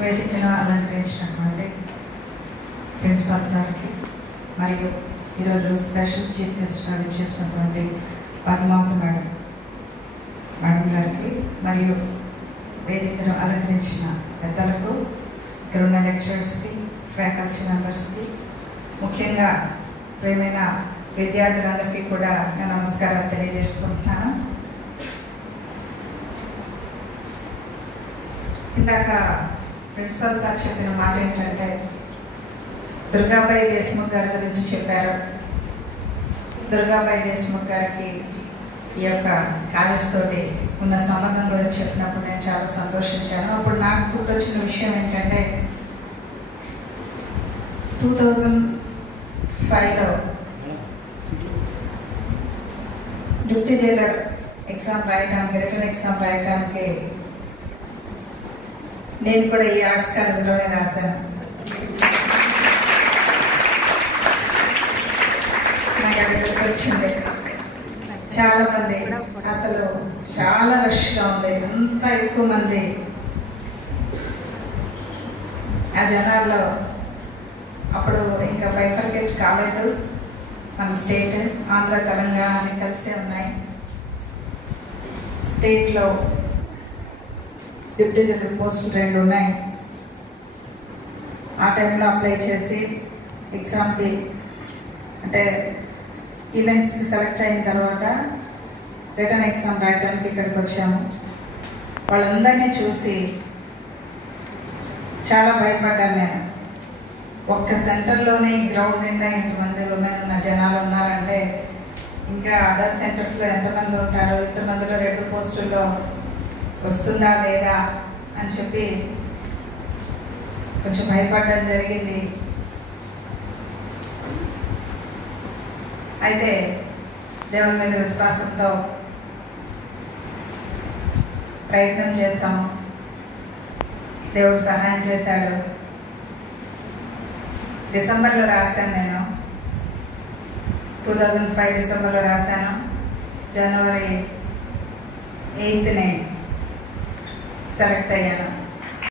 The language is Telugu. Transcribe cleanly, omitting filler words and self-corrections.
వేదికను అలంకరించినటువంటి ప్రిన్సిపల్ సార్కి మరియు ఈరోజు స్పెషల్ చీఫ్ గెస్ట్గా విచ్చేసినటువంటి పద్మావతి మేడం గారికి మరియు వేదికను అలంకరించిన పెద్దలకు, ఇక్కడ ఉన్న లెక్చరర్స్కి, ఫ్యాకల్టీ మెంబర్స్కి, ముఖ్యంగా ప్రియమైన విద్యార్థులందరికీ కూడా నేను నమస్కారాలు తెలియజేసుకుంటున్నాను. ఇందాక ప్రిన్సిపల్ సార్ చెప్పిన మాట ఏంటంటే దుర్గాబాయి దేశ్ముఖ్ గారి గురించి చెప్పారు. దుర్గాబాయి దేశ్ముఖ్ గారికి ఈ యొక్క కాలేజ్ తోటి ఉన్న సంబంధం గురించి చెప్పినప్పుడు నేను చాలా సంతోషించాను. అప్పుడు నాకు గుర్తొచ్చిన విషయం ఏంటంటే 2005లో డిప్యూటీ జైలర్ ఎగ్జామ్ రాయడానికి, రిటర్న్ ఎగ్జామ్ రాయడానికి నేను కూడా ఈ ఆర్ట్స్ కాలేజీలోనే రాశాను. నాకు అది గుర్తొచ్చింది. చాలా మంది, అసలు చాలా రష్గా ఉంది, అంత ఎక్కువ మంది ఆ జనాల్లో. అప్పుడు ఇంకా బైఫర్కేట్ కాలేదు. మన స్టేట్, ఆంధ్ర, తెలంగాణ అని కలిసే ఉన్నాయి. స్టేట్లో డిప్యూటీ జనరల్ పోస్టులు 2 ఉన్నాయి. ఆ టైంలో అప్లై చేసి ఎగ్జామ్కి, అంటే ఈవెంట్స్కి సెలెక్ట్ అయిన తర్వాత రిటర్న్ ఎగ్జామ్ రాయడానికి ఇక్కడికి వచ్చాము. వాళ్ళందరినీ చూసి చాలా భయపడ్డాను నేను. ఒక్క సెంటర్లోనే గ్రౌండ్ నిండా ఇంతమంది ఉమెన్ ఉన్న జనాలు ఉన్నారంటే ఇంకా అదర్ సెంటర్స్లో ఎంతమంది ఉంటారు, ఇంతమందిలో 2 పోస్టుల్లో వస్తుందా లేదా అని చెప్పి కొంచెం భయపడడం జరిగింది. అయితే దేవుని మీద విశ్వాసంతో ప్రయత్నం చేస్తాము. దేవుడు సహాయం చేశాడు. డిసెంబర్లో రాశాను నేను. 2005 డిసెంబర్లో రాశాను. జనవరి 8నే సెలెక్ట్ అయ్యాను.